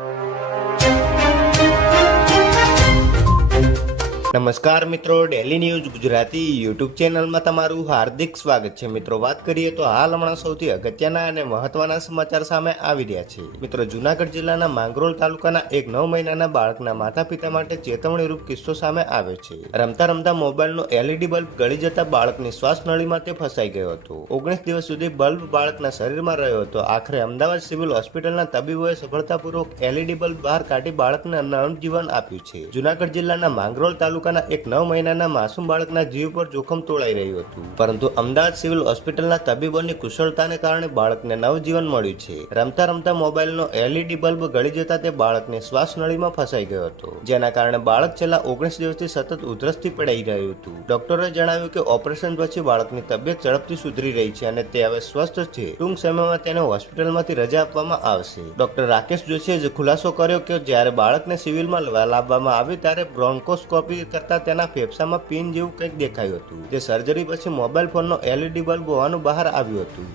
you. નમસ્કાર મિત્રો daily news Gujarati YouTube ચેનલમાં તમારું હાર્દિક સ્વાગત છે. મિત્રો, વાત કરીએ તો હાલ હમણાં સૌથી અગત્યના અને મહત્વના સમાચાર સામે આવી રહ્યા છે. મિત્રો, જુનાગઢ જિલ્લાના માંગરોળ તાલુકાના એક નવ મહિનાના બાળકના માતા પિતા માટે ચેતવણીરૂપ કિસ્સો સામે આવ્યો છે. રમતા રમતા મોબાઈલનો એલઈડી બલ્બ ગળી જતા બાળકની શ્વાસ નળીમાં તે ફસાઈ ગયો હતો. ઓગણીસ દિવસ સુધી બલ્બ બાળકના શરીરમાં રહ્યો હતો. આખરે અમદાવાદ સિવિલ હોસ્પિટલના તબીબોએ સફળતાપૂર્વક એલઈડી બલ્બ બહાર કાઢી બાળકને નવજીવન આપ્યું છે. જુનાગઢ જિલ્લાના માંગરોળ તાલુકાના એક નવ મહિનાના માસૂમ બાળકના જીવ પર જોખમ તોળાઈ રહ્યું હતું. પરંતુ અમદાવાદ સિવિલ હોસ્પિટલના તબીબોની કુશળતાને કારણે બાળકને નવજીવન મળ્યું છે. રમતા રમતા મોબાઈલનો એલઈડી બલ્બ ગળી જતા તે બાળકને શ્વાસ નળીમાં ફસાઈ ગયો હતો. જેના કારણે બાળક છેલ્લા ઓગણીસ દિવસથી સતત ઉધરસથી પડાઈ રહ્યું હતું. ડોક્ટરે જણાવ્યું કે ઓપરેશન પછી બાળકની તબિયત ઝડપથી સુધરી રહી છે અને તે હવે સ્વસ્થ છે. ટૂંક સમયમાં તેને હોસ્પિટલમાંથી રજા આપવામાં આવશે. ડોક્ટર રાકેશ જોશીએ ખુલાસો કર્યો કે જ્યારે બાળકને સિવિલમાં લાવવામાં આવ્યું ત્યારે બ્રોન્કોસ્કોપી કરતા તેના ફેફસામાં પિન જેવું કંઈક દેખાયું હતું. જે સર્જરી પછી મોબાઈલ ફોનનો એલઈડી બલ્બ હોવાનું બહાર આવ્યું હતું.